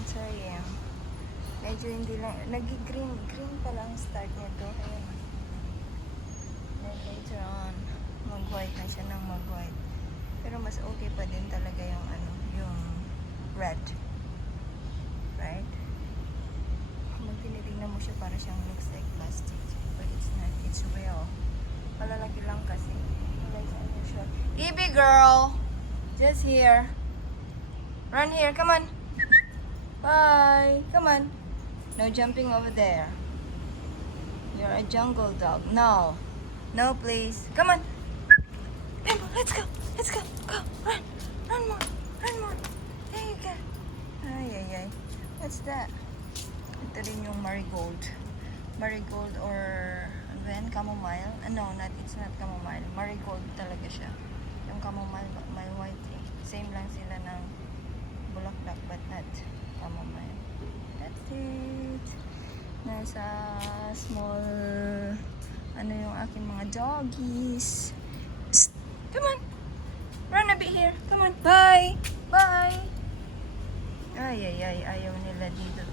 chrysanthemum. Medyo hindi lang, nag-green pa lang start nito. Ayan. Then later on, mag-white na siya ng mag-white. Pero mas okay pa din talaga yung ano, yung red. Right? Kung tinitingnan mo siya, para siyang looks like plastic. But it's not. It's real. Malalaki lang kasi. Like unusual. Evie girl! Just here. Run here. Come on. Bye. Come on. No jumping over there. You're a jungle dog. No. No, please. Come on. Come on. Let's go. Let's go. Go. Run. Run more. Run more. There you go. Ay, ay, ay. What's that? Ito rin yung marigold. Marigold or ano ba yan? Chamomile? No, it's not chamomile. Marigold talaga siya. Yung chamomile, may white eh. Same lang sila ng bulaklak but not chamomile. That's it. Nasa small ano yung aking mga doggies. Psst! Come on! Run a bit here. Come on. Bye! Bye! Ay, ay, ay. Ayaw nila dito.